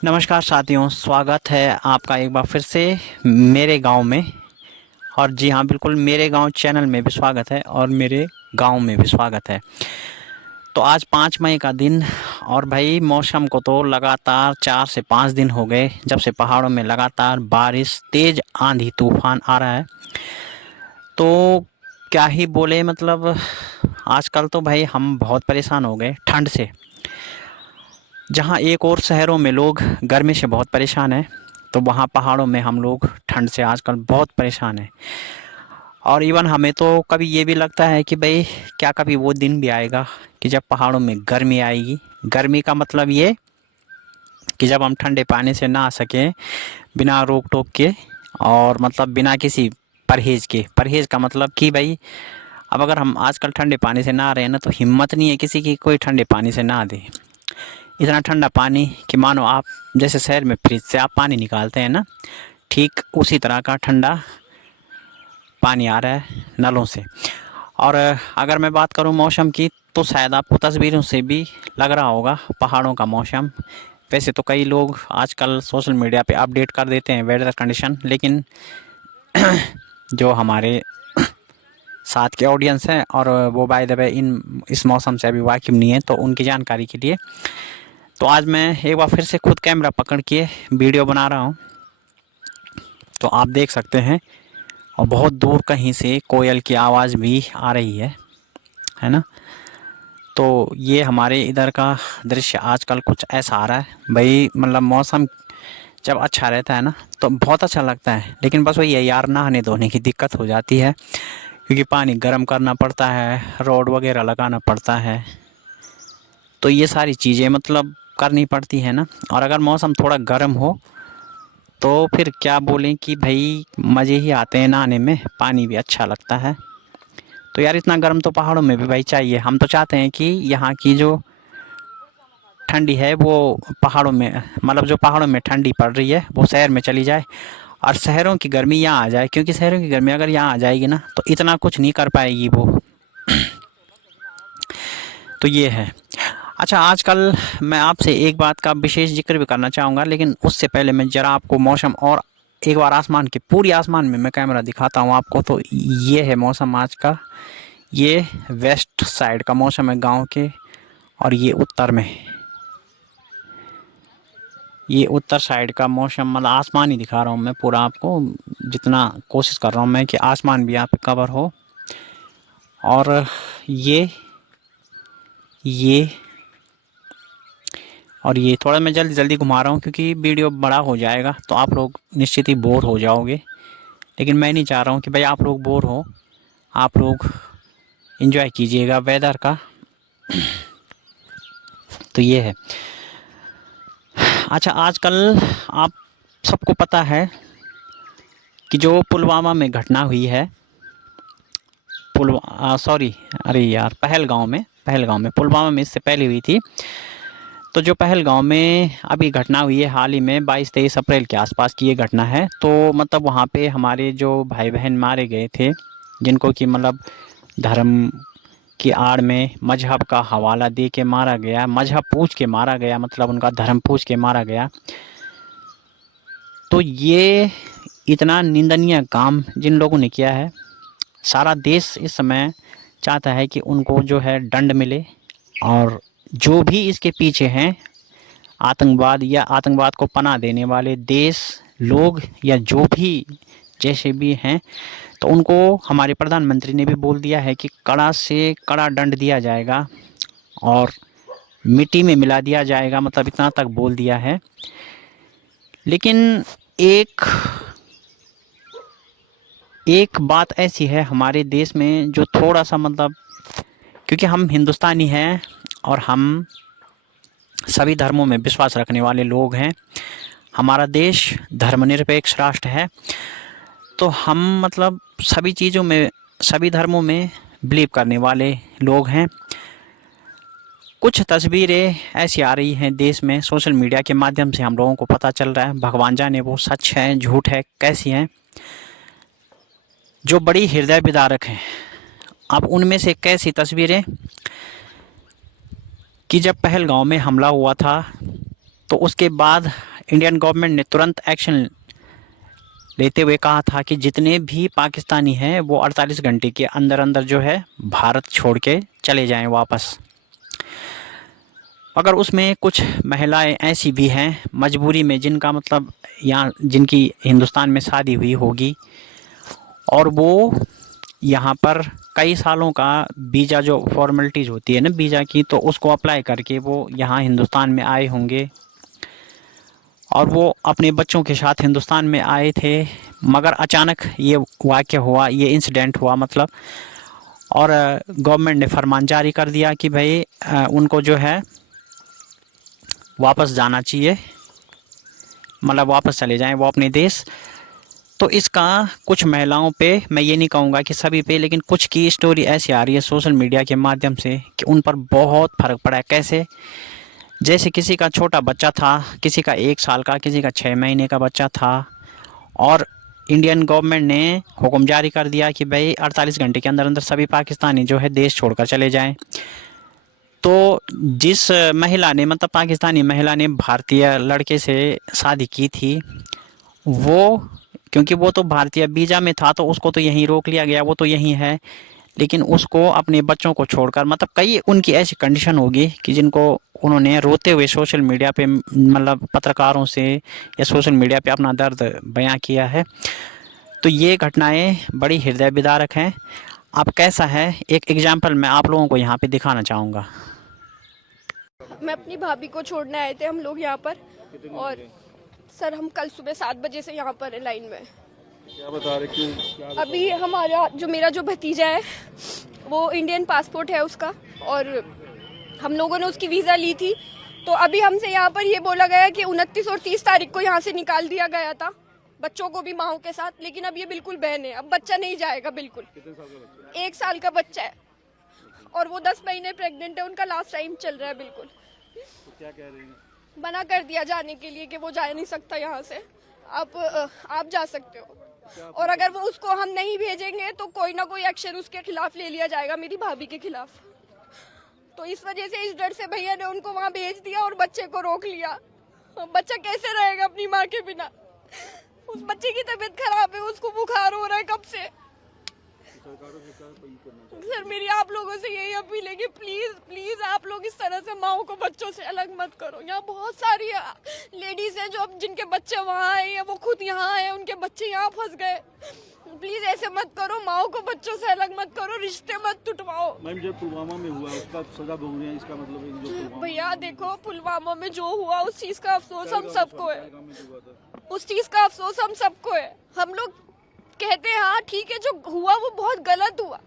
नमस्कार साथियों, स्वागत है आपका एक बार फिर से मेरे गांव में। और जी हाँ, बिल्कुल मेरे गांव चैनल में भी स्वागत है और मेरे गांव में भी स्वागत है। तो आज 5 मई का दिन और भाई मौसम को तो लगातार 4 से 5 दिन हो गए जब से पहाड़ों में लगातार बारिश, तेज़ आंधी तूफान आ रहा है। तो क्या ही बोले, मतलब आजकल तो भाई हम बहुत परेशान हो गए ठंड से। जहाँ एक और शहरों में लोग गर्मी से बहुत परेशान हैं, तो वहाँ पहाड़ों में हम लोग ठंड से आजकल बहुत परेशान हैं। और इवन हमें तो कभी ये भी लगता है कि भाई क्या कभी वो दिन भी आएगा कि जब पहाड़ों में गर्मी आएगी। गर्मी का मतलब ये कि जब हम ठंडे पानी से नहा सकें बिना रोक टोक के, और मतलब बिना किसी परहेज़ के। परहेज़ का मतलब कि भाई अब अगर हम आजकल ठंडे पानी से नहा रहे हैं ना, तो हिम्मत नहीं है किसी की कोई ठंडे पानी से नहा दे। इतना ठंडा पानी कि मानो आप जैसे शहर में फ्रिज से आप पानी निकालते हैं ना, ठीक उसी तरह का ठंडा पानी आ रहा है नलों से। और अगर मैं बात करूं मौसम की, तो शायद आपको तस्वीरों से भी लग रहा होगा पहाड़ों का मौसम। वैसे तो कई लोग आजकल सोशल मीडिया पे अपडेट कर देते हैं वेदर कंडीशन, लेकिन जो हमारे साथ के ऑडियंस हैं और वो बाय द वे इस मौसम से अभी वाकिफ़ नहीं है, तो उनकी जानकारी के लिए तो आज मैं एक बार फिर से खुद कैमरा पकड़ के वीडियो बना रहा हूँ। तो आप देख सकते हैं, और बहुत दूर कहीं से कोयल की आवाज़ भी आ रही है ना। तो ये हमारे इधर का दृश्य आजकल कुछ ऐसा आ रहा है भाई। मतलब मौसम जब अच्छा रहता है ना तो बहुत अच्छा लगता है, लेकिन बस वही है यार, नहाने धोने की दिक्कत हो जाती है, क्योंकि पानी गर्म करना पड़ता है, रोड वगैरह लगाना पड़ता है, तो ये सारी चीज़ें मतलब करनी पड़ती है ना। और अगर मौसम थोड़ा गर्म हो तो फिर क्या बोलें कि भाई मज़े ही आते हैं नहाने में, पानी भी अच्छा लगता है। तो यार इतना गर्म तो पहाड़ों में भी भाई चाहिए। हम तो चाहते हैं कि यहाँ की जो ठंडी है वो पहाड़ों में, मतलब जो पहाड़ों में ठंडी पड़ रही है वो शहर में चली जाए, और शहरों की गर्मी यहाँ आ जाए, क्योंकि शहरों की गर्मी अगर यहाँ आ जाएगी ना तो इतना कुछ नहीं कर पाएगी वो। तो ये है। अच्छा, आजकल मैं आपसे एक बात का विशेष जिक्र भी करना चाहूँगा, लेकिन उससे पहले मैं ज़रा आपको मौसम और एक बार आसमान के पूरी आसमान में मैं कैमरा दिखाता हूँ आपको। तो ये है मौसम आज का। ये वेस्ट साइड का मौसम है गांव के, और ये उत्तर में, ये उत्तर साइड का मौसम, मतलब आसमान ही दिखा रहा हूँ मैं पूरा आपको। जितना कोशिश कर रहा हूँ मैं कि आसमान भी यहाँ पे कवर हो। और ये और ये थोड़ा मैं जल्दी जल्दी घुमा रहा हूँ क्योंकि वीडियो बड़ा हो जाएगा तो आप लोग निश्चित ही बोर हो जाओगे। लेकिन मैं नहीं चाह रहा हूँ कि भाई आप लोग बोर हो, आप लोग एंजॉय कीजिएगा वेदर का। तो ये है। अच्छा, आजकल आप सबको पता है कि जो पुलवामा में घटना हुई है, सॉरी, अरे यार, पहलगाँव में पुलवामा में इससे पहले हुई थी। तो जो पहलगाँव में अभी घटना हुई है हाल ही में 22-23 अप्रैल के आसपास की ये घटना है। तो मतलब वहाँ पे हमारे जो भाई बहन मारे गए थे, जिनको कि मतलब धर्म की आड़ में मजहब का हवाला दे के मारा गया, मजहब पूछ के मारा गया, मतलब उनका धर्म पूछ के मारा गया। तो ये इतना निंदनीय काम जिन लोगों ने किया है, सारा देश इस समय चाहता है कि उनको जो है दंड मिले। और जो भी इसके पीछे हैं, आतंकवाद या आतंकवाद को पनाह देने वाले देश, लोग, या जो भी जैसे भी हैं, तो उनको हमारे प्रधानमंत्री ने भी बोल दिया है कि कड़ा से कड़ा दंड दिया जाएगा और मिट्टी में मिला दिया जाएगा, मतलब इतना तक बोल दिया है। लेकिन एक एक बात ऐसी है हमारे देश में जो थोड़ा सा मतलब, क्योंकि हम हिंदुस्तानी हैं और हम सभी धर्मों में विश्वास रखने वाले लोग हैं, हमारा देश धर्मनिरपेक्ष राष्ट्र है, तो हम मतलब सभी चीज़ों में, सभी धर्मों में बिलीव करने वाले लोग हैं। कुछ तस्वीरें ऐसी आ रही हैं देश में, सोशल मीडिया के माध्यम से हम लोगों को पता चल रहा है, भगवान जाने वो सच है झूठ है कैसी हैं, जो बड़ी हृदय विदारक हैं। अब उनमें से कैसी तस्वीरें कि जब पहलगाँव में हमला हुआ था तो उसके बाद इंडियन गवर्नमेंट ने तुरंत एक्शन लेते हुए कहा था कि जितने भी पाकिस्तानी हैं वो 48 घंटे के अंदर अंदर जो है भारत छोड़ के चले जाएं वापस। अगर उसमें कुछ महिलाएं ऐसी भी हैं मजबूरी में, जिनका मतलब यहाँ जिनकी हिंदुस्तान में शादी हुई होगी और वो यहाँ पर कई सालों का वीज़ा, जो फॉर्मेलिटीज़ होती है ना वीज़ा की, तो उसको अप्लाई करके वो यहाँ हिंदुस्तान में आए होंगे और वो अपने बच्चों के साथ हिंदुस्तान में आए थे, मगर अचानक ये वाक़या हुआ, ये इंसिडेंट हुआ मतलब। और गवर्नमेंट ने फरमान जारी कर दिया कि भाई उनको जो है वापस जाना चाहिए, मतलब वापस चले जाएं वो अपने देश। तो इसका कुछ महिलाओं पे, मैं ये नहीं कहूँगा कि सभी पे, लेकिन कुछ की स्टोरी ऐसी आ रही है सोशल मीडिया के माध्यम से कि उन पर बहुत फ़र्क पड़ा है। कैसे? जैसे किसी का छोटा बच्चा था, किसी का 1 साल का, किसी का 6 महीने का बच्चा था, और इंडियन गवर्नमेंट ने हुक्म जारी कर दिया कि भाई 48 घंटे के अंदर अंदर सभी पाकिस्तानी जो है देश छोड़कर चले जाएं। तो जिस महिला ने, मतलब पाकिस्तानी महिला ने भारतीय लड़के से शादी की थी, वो, क्योंकि वो तो भारतीय वीज़ा में था तो उसको तो यहीं रोक लिया गया, वो तो यहीं है, लेकिन उसको अपने बच्चों को छोड़कर, मतलब कई उनकी ऐसी कंडीशन होगी कि जिनको उन्होंने रोते हुए सोशल मीडिया पे, मतलब पत्रकारों से या सोशल मीडिया पे अपना दर्द बयां किया है। तो ये घटनाएं बड़ी हृदय विदारक हैं। अब कैसा है, एक एग्जाम्पल मैं आप लोगों को यहाँ पे दिखाना चाहूँगा। मैं अपनी भाभी को छोड़ने आए थे हम लोग यहाँ पर, और सर हम कल सुबह 7 बजे से यहाँ पर है लाइन में। क्या बता रहे, क्यों क्या बता अभी हमारा मेरा जो भतीजा है वो इंडियन पासपोर्ट है उसका, और हम लोगों ने उसकी वीज़ा ली थी। तो अभी हमसे यहाँ पर ये बोला गया कि 29 और 30 तारीख को यहाँ से निकाल दिया गया था बच्चों को भी माओ के साथ, लेकिन अब ये बिल्कुल बैन है, अब बच्चा नहीं जाएगा बिल्कुल। कितने साल का बच्चा 1 साल का बच्चा है और वो 10 महीने प्रेग्नेंट है, उनका लास्ट टाइम चल रहा है बिल्कुल। है? तो क्या कह रहे हैं? मना कर दिया जाने के लिए कि वो जा नहीं सकता यहाँ से, आप जा सकते हो, और अगर वो उसको हम नहीं भेजेंगे तो कोई ना कोई एक्शन उसके खिलाफ ले लिया जाएगा, मेरी भाभी के खिलाफ। तो इस वजह से, इस डर से भैया ने उनको वहाँ भेज दिया और बच्चे को रोक लिया। बच्चा कैसे रहेगा अपनी माँ के बिना? उस बच्चे की तबीयत खराब है, उसको बुखार हो रहा है कब से। सर मेरी आप लोगों से यही अपील है कि प्लीज प्लीज आप लोग इस तरह से माओ को बच्चों से अलग मत करो। यहाँ बहुत सारी लेडीज हैं जो अब जिनके बच्चे वहाँ आए या वो खुद यहाँ आए, उनके बच्चे यहाँ फंस गए। प्लीज ऐसे मत करो, माओ को बच्चों से अलग मत करो, रिश्ते मत टूटवाओ। मैम जब पुलवामा में हुआ उसका सजा भोग रहे हैं, इसका मतलब है कि जो पुलवामा भैया देखो, पुलवामा में जो हुआ उस चीज का अफसोस हम सबको है, में जो हुआ था, उस चीज का अफसोस हम सबको है। हम लोग कहते हैं हाँ ठीक है, जो हुआ वो बहुत गलत हुआ,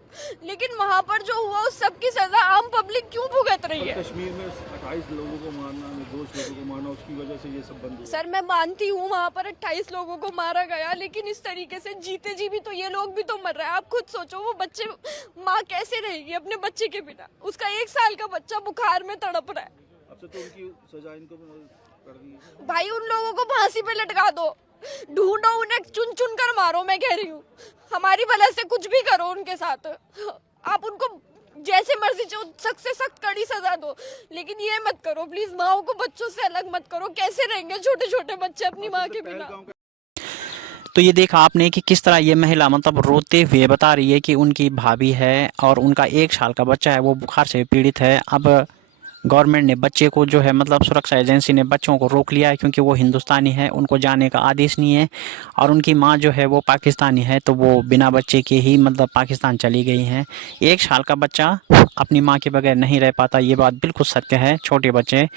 लेकिन वहाँ पर जो हुआ उस सब की सजा आम पब्लिक क्यों भुगत रही है? कश्मीर में 28 लोगों को मारना, निर्दोष लोगों को मारना, उसकी वजह से ये सब बंद हुआ। सर मैं मानती हूँ वहाँ पर 28 लोगों को मारा गया, लेकिन इस तरीके से जीते जी भी तो ये लोग भी तो मर रहे हैं। आप खुद सोचो, वो बच्चे, माँ कैसे रहेगी अपने बच्चे के बिना? उसका 1 साल का बच्चा बुखार में तड़प रहा है। अब से तो उनकी सजा इनको कर दी है। भाई उन लोगों को फांसी पे लटका दो, ढूंढो उन्हें, चुन चुन कर मारो। मैं कह रही हूँ हमारी भला से कुछ भी करो उनके साथ, आप उनको जैसे मर्जी जो सख्त से सख्त कड़ी सजा दो, लेकिन ये मत करो प्लीज, माओ को बच्चों से अलग मत करो। कैसे रहेंगे छोटे छोटे बच्चे अपनी माँ के बिना? तो ये देखा आपने कि किस तरह ये महिला मतलब रोते हुए बता रही है कि उनकी भाभी है और उनका 1 साल का बच्चा है, वो बुखार से पीड़ित है। अब गवर्नमेंट ने बच्चे को जो है, मतलब सुरक्षा एजेंसी ने बच्चों को रोक लिया है, क्योंकि वो हिंदुस्तानी है, उनको जाने का आदेश नहीं है, और उनकी माँ जो है वो पाकिस्तानी है, तो वो बिना बच्चे के ही मतलब पाकिस्तान चली गई हैं। 1 साल का बच्चा अपनी माँ के बगैर नहीं रह पाता, ये बात बिल्कुल सत्य है। छोटे बच्चे,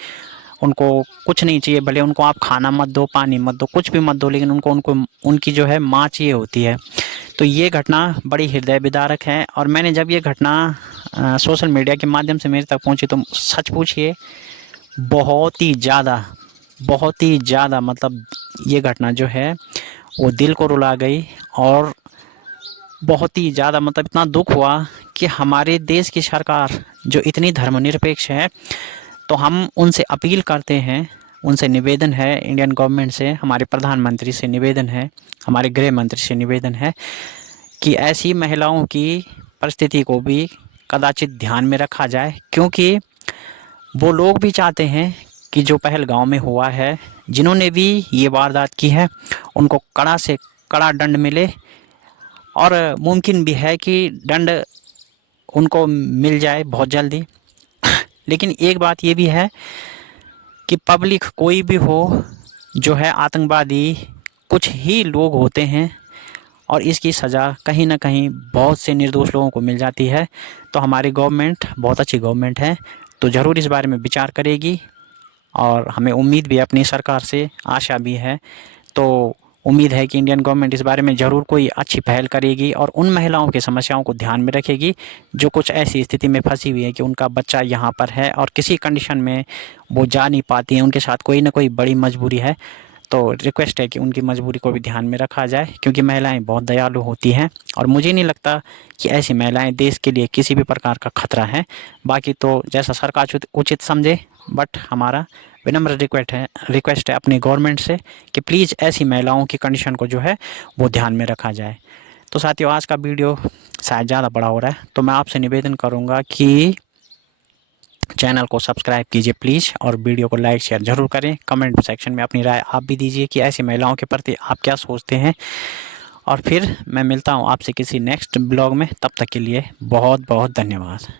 उनको कुछ नहीं चाहिए, भले उनको आप खाना मत दो, पानी मत दो, कुछ भी मत दो, लेकिन उनको उनकी जो है माँ चाहिए होती है। तो ये घटना बड़ी हृदय विदारक है, और मैंने जब ये घटना सोशल मीडिया के माध्यम से मेरे तक पहुंची तो सच पूछिए बहुत ही ज़्यादा मतलब ये घटना जो है वो दिल को रुला गई, और बहुत ही ज़्यादा मतलब इतना दुख हुआ कि हमारे देश की सरकार जो इतनी धर्मनिरपेक्ष है, तो हम उनसे अपील करते हैं, उनसे निवेदन है, इंडियन गवर्नमेंट से, हमारे प्रधानमंत्री से निवेदन है, हमारे गृह मंत्री से निवेदन है कि ऐसी महिलाओं की परिस्थिति को भी कदाचित ध्यान में रखा जाए, क्योंकि वो लोग भी चाहते हैं कि जो पहलगाम में हुआ है, जिन्होंने भी ये वारदात की है उनको कड़ा से कड़ा दंड मिले, और मुमकिन भी है कि दंड उनको मिल जाए बहुत जल्दी। लेकिन एक बात ये भी है कि पब्लिक कोई भी हो, जो है आतंकवादी कुछ ही लोग होते हैं, और इसकी सज़ा कहीं ना कहीं बहुत से निर्दोष लोगों को मिल जाती है। तो हमारी गवर्नमेंट बहुत अच्छी गवर्नमेंट है, तो ज़रूर इस बारे में विचार करेगी, और हमें उम्मीद भी अपनी सरकार से, आशा भी है। तो उम्मीद है कि इंडियन गवर्नमेंट इस बारे में ज़रूर कोई अच्छी पहल करेगी और उन महिलाओं की समस्याओं को ध्यान में रखेगी जो कुछ ऐसी स्थिति में फंसी हुई है कि उनका बच्चा यहाँ पर है और किसी कंडीशन में वो जा नहीं पाती हैं, उनके साथ कोई ना कोई बड़ी मजबूरी है। तो रिक्वेस्ट है कि उनकी मजबूरी को भी ध्यान में रखा जाए, क्योंकि महिलाएं बहुत दयालु होती हैं और मुझे नहीं लगता कि ऐसी महिलाएं देश के लिए किसी भी प्रकार का खतरा है। बाकी तो जैसा सरकार उचित समझे, बट हमारा विनम्र रिक्वेस्ट है अपनी गवर्नमेंट से कि प्लीज़ ऐसी महिलाओं की कंडीशन को जो है वो ध्यान में रखा जाए। तो साथियों, आज का वीडियो शायद ज़्यादा बड़ा हो रहा है, तो मैं आपसे निवेदन करूँगा कि चैनल को सब्सक्राइब कीजिए प्लीज़, और वीडियो को लाइक शेयर ज़रूर करें। कमेंट सेक्शन में अपनी राय आप भी दीजिए कि ऐसी महिलाओं के प्रति आप क्या सोचते हैं। और फिर मैं मिलता हूँ आपसे किसी नेक्स्ट ब्लॉग में, तब तक के लिए बहुत बहुत धन्यवाद।